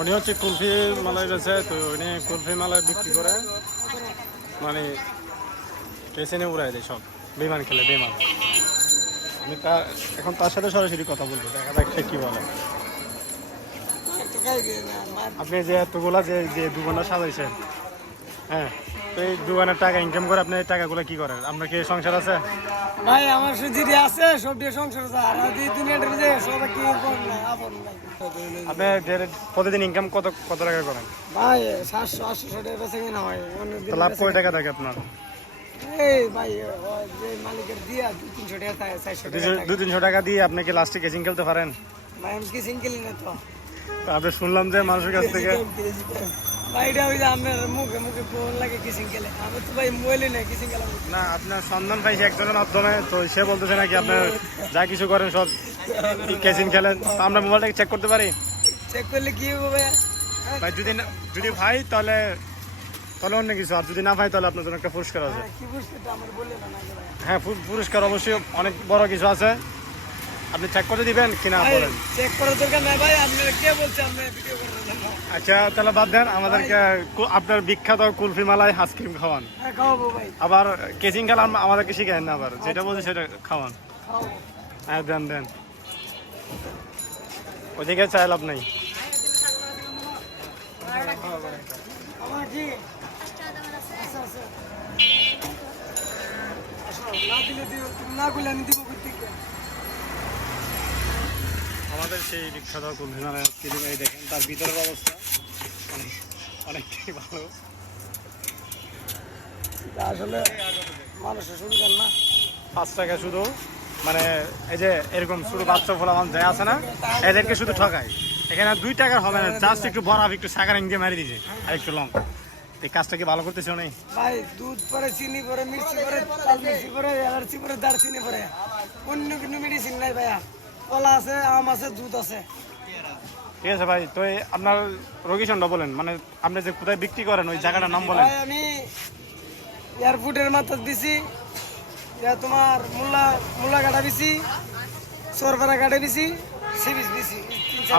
উনি হচ্ছে কুলফি মালাই বেছে, তো উনি কুলফি মালাই বিক্রি করে মানে স্টেশনে উড়াই দেয় সব, বিমান খেলে বিমান। আমি তার এখন তার সাথে সরাসরি কথা বলবো, দেখা যাক সে কি বলে। আপনি যে এতগুলা যে যে দোকানটা সাজাইছেন, হ্যাঁ, তো এই দোকানের টাকা ইনকাম করে আপনি এই টাকাগুলো কি করেন? আপনার কি সংসার আছে? ভাই আমার সুজিরি আছে, সব দিয়ে সংসার আছে। আর এই দুনিয়াটার যে সবাই কি করেন না আপন নাই। আপনি প্রতিদিন ইনকাম কত কত টাকা করেন? ভাই 700-800 টাকা বেচে কিনা হয় অনেক দিন। তো লাভ কয় টাকা থাকে আপনার? এই ভাই ওই যে মালিকের দিয়া 200-300 টাকা থাকে, 400 টাকা থাকে। 200-300 টাকা দিয়ে আপনি কি লাস্টে কেচিং খেলতে পারেন? ভাই আমি কি সিঙ্গেল না তো তো আপনি শুনলাম যে মানুষের কাছ থেকে ভাই এটা ওই যে আপনার মুখে মুখে ফোন লাগে কি সিঙ্গেল। আমি তো ভাই মোবাইলে না কি সিঙ্গেল। না, আপনার সন্ধান পাইছে একজনের মাধ্যমে, তো সে বলতেছে নাকি আপনার যা কিছু করেন সব কেচিং খেলেন। তো আমরা মোবাইলটাকে চেক করতে পারি? চেক করলে কি হবে ভাই? ভাই যদি ভাই তাহলে তাহলে অন্য কিছু, আর যদি না ভাই তাহলে আপনার জন্য একটা পুরস্কার আছে। কি বুঝতে আমার বললে না ভাই। হ্যাঁ, পুরস্কার অবশ্যই অনেক বড় কিছু আছে। আপনি চেক করে দিবেন কিনা বলেন? চেক করার দরকার নাই ভাই, আপনারা কে বলছে আপনি ভিডিও করার জন্য? আচ্ছা তাহলে বাদ দেন, আমাদেরকে আপনার বিখ্যাত কুলফি মালাই আইসক্রিম খাওয়ান। হ্যাঁ খাওয়াবো ভাই, আবার কেচিং খেলা আমাদেরকে শিখায় না, আবার যেটা বলছি সেটা খাওয়ান। খাওয়াবো। হ্যাঁ দেন দেন, ওদিকে চাই লাভ নাই। আমার কি আচ্ছা আচ্ছা না দিলে দিও, তুমি না করলে আমি দিব কোথেকে? আমাদের সেই বিখ্যাত কুলফি মালাই আইসক্রিম, এই দেখেন তার ভিতরের অবস্থা অনেকটাই ভালো। এটা আসলে মানুষের সুবিধা না। 5 টাকা শুধু, মানে এই যে এরকম শুধু বাচ্চা ফোলা মানুষ যায় আছে না, এদেরকে শুধু ঠকায়। এখানে 2 টাকার হবে না, জাস্ট একটু বরফ একটু সাকারিং দিয়ে মারি দিয়েছে আর একটু লং। এই কাজটা কি ভালো করতেছে নেই? ভাই দুধ পরে, চিনি পরে, মির্চি পরে, লাল মির্চি পরে, এলাচি পরে, দারচিনি পরে, অন্য কোনো মেডিসিন নাই ভাইয়া। কলা আছে, আম আছে, দুধ আছে। ঠিক আছে ভাই, তো আপনার লোকেশনটা বলেন, মানে আপনি যে কোথায় বিক্রি করেন ওই জায়গাটার নাম বলেন। ভাই আমি এয়ারপোর্টের মাথা দিছি, তোমার মুল্লা কাটা দিছি, সরবরা কাটা দিছি, সিবিস দিছি।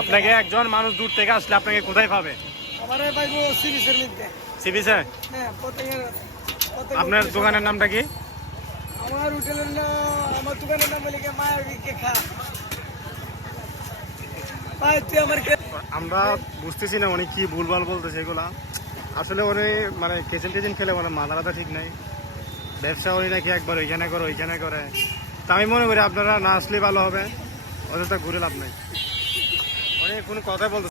আপনাকে একজন মানুষ দূর থেকে আসলে আপনাকে কোথায় পাবে? আমার পাইবো সিবিসের মধ্যে। সিবিসে? হ্যাঁ, আপনার দোকানের নামটা কি? আমার হোটেলের নাম, আমার দোকানের নাম বলে মায়াবী খা। ভাই তুই আমার আমরা বুঝতেছি না উনি কি ভুলভাল বলতেছে এগুলা। আসলে উনি মানে কেচেন টেচেন খেলে মানে মাথাটা ঠিক নাই। ব্যবসা উনি নাকি একবার ওইখানে করে ওইখানে করে। তা আমি মনে করি আপনারা না আসলেই ভালো হবে, অযথা ঘুরে লাভ নাই। উনি কোনো কথাই বলতে